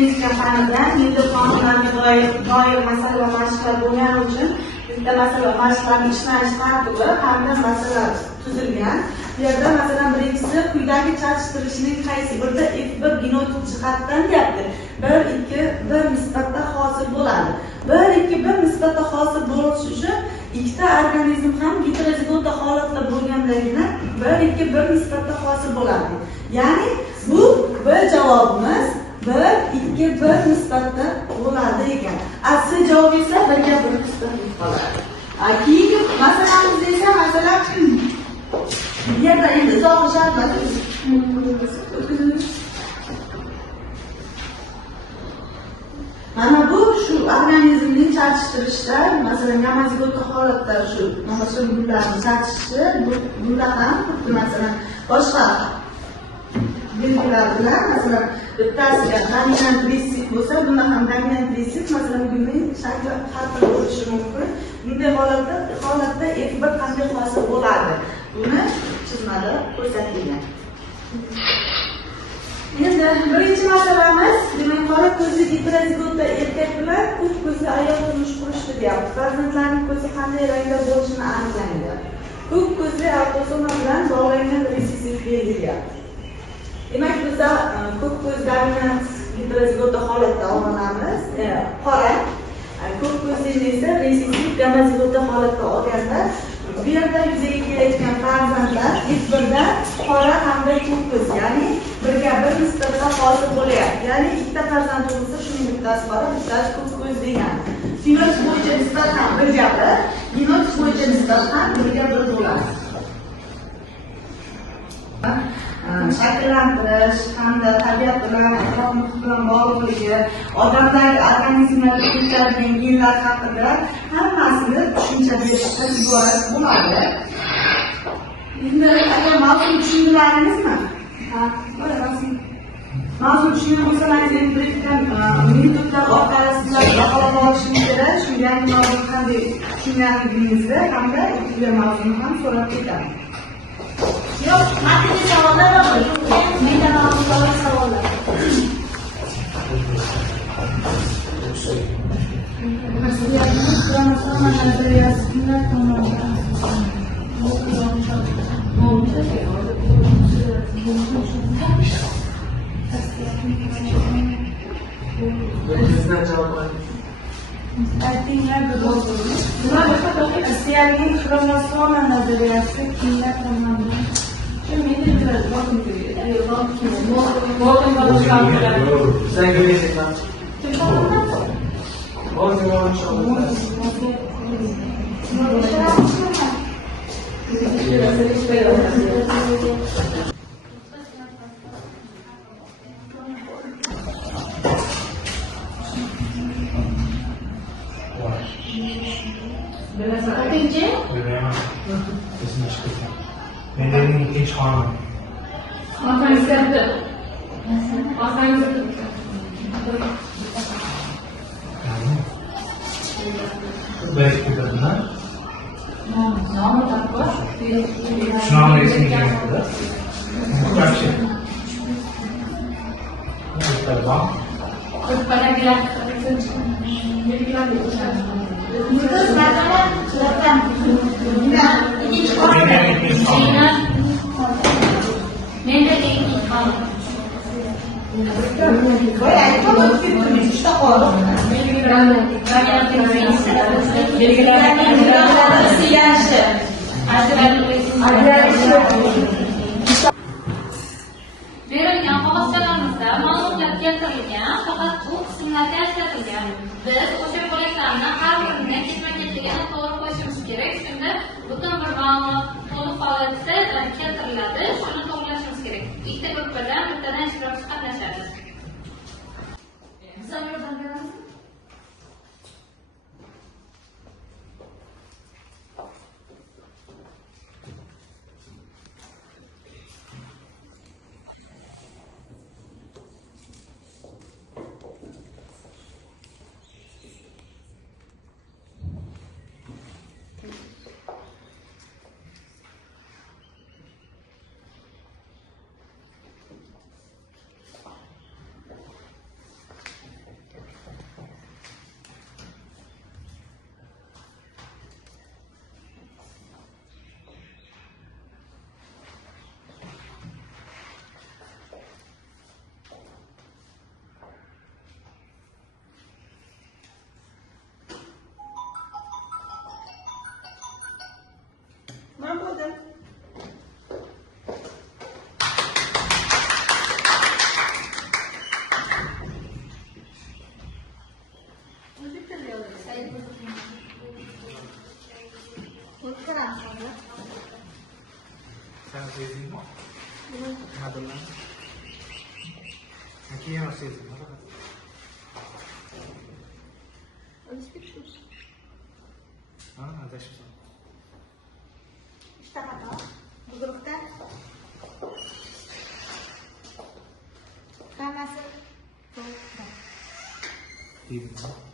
Siemens kompaniyasidan yilda qonunlarga doir masala va mashqlar bo'lgani uchun bizda masala va mashqlarning ishlanish tartibi hamda masalalar tuzilgan. Bu yerda masalan birinchisi quyidagi chatishtirishning qaysi birida F1 genotik jihatdan deyapti. 1-2-1 nisbatda hosil bo'ladi. 1-2-1 nisbatda hosil bo'lishi uchun ikkita organizm ham heterozigota holatda bo'lgandagina 1-2-1 nisbatda hosil bo'ladi. Ya'ni bu B javobimiz 1-2-1 nisbatda bo'ladi ekan. C javobi esa 1-1 nisbatda qoladi. Keyingi masalamizda esa masalan bu yerda endi izoh shartlari mana bu shu organizmning chatishtirishda masalan gamazigota holatda shu nomashgullarni chatishishi bunda ham xuddi masalan boshqa belgilar bilan masalan bittasiga dominant resip bo'lsa bunda ham dominant resip masalan buning shakli har xil bo'lishi mumkin. Bunday holatda F1 qanday hosil bo'ladi? Buni chizmada ko'rsatilgan. Endi birinchi masalamiz, demak, qora ko'zli heterozigota erkak bilan ko'k ko'zli ayol turmush qurishdi deyapti. Farzandlarning ko'zi qanday rangda bo'lishini aniqlaydi. Ko'k ko'zli autosoma bilan bog'langan resessiv belgi deyapti. Demak, bizda ko'k ko'zli dominant heterozigota holatda olganamiz, qora. Ko'k ko'zli esa resessiv gamazigota holatda olganda bu yerda yuzaga kelayotgan farzandlar F1da qora hamda ko'k ko'z, ya'ni 1-1 nisbatda hosil bo'lyapti. Ya'ni ikkita farzand bo'lsa, shuning bittasi qora, bittasi ko'k ko'z degani. Fenotip bo'yicha nisbat ham 1-1, genotip bo'yicha nisbat ham 1-1 bo'ladi. Shakllantirish hamda tabiat bilan, atrof-muhit bilan bog'liqligi, odamdagi organizmlarga o'tkazilgan genlar haqida hammasini tushuncha berishdan iborat bo'ladi. Endi agar mavzuni tushundilaringizmi? Mavzuni tushungan bo'lsangiz, endi birikkan metodlar orqali sizlar baholab olishingiz kerak. Shu yangi mavzuni qanday tushunganligingizni hamda o'tilgan mavzuni ham so'rab ketaman. Yok, matematik savollar yo'q. Menda mavzular savollar. Rossiyaning xromosoma nazariyasi kimlar tomonidan? Benim hiç hanım. Belki bir kadınlar. Sınav resmi gelmektedir. Bu kaç şey? Tamam. Berilgan qog'ozchalarimizda ma'lumotlar keltirilgan, faqat bu qismlarga ajratilgan. Biz o'sha bo'laklarni har birining ketma-ketligini to'g'ri qo'yishimiz kerak. Shunda butun bir ma'lumot to'liq holatda keltiriladi. Shuni to'g'rilashimiz kerak. Ikkita gruppadan bittadan ishtirokchi qatnashadi. sezdingmi? Nima bilan? Keyin sezdingmi? Ha, adashibsan. Uchta xato. Bu guruhda hammasi to'g'ri. Deydingmi?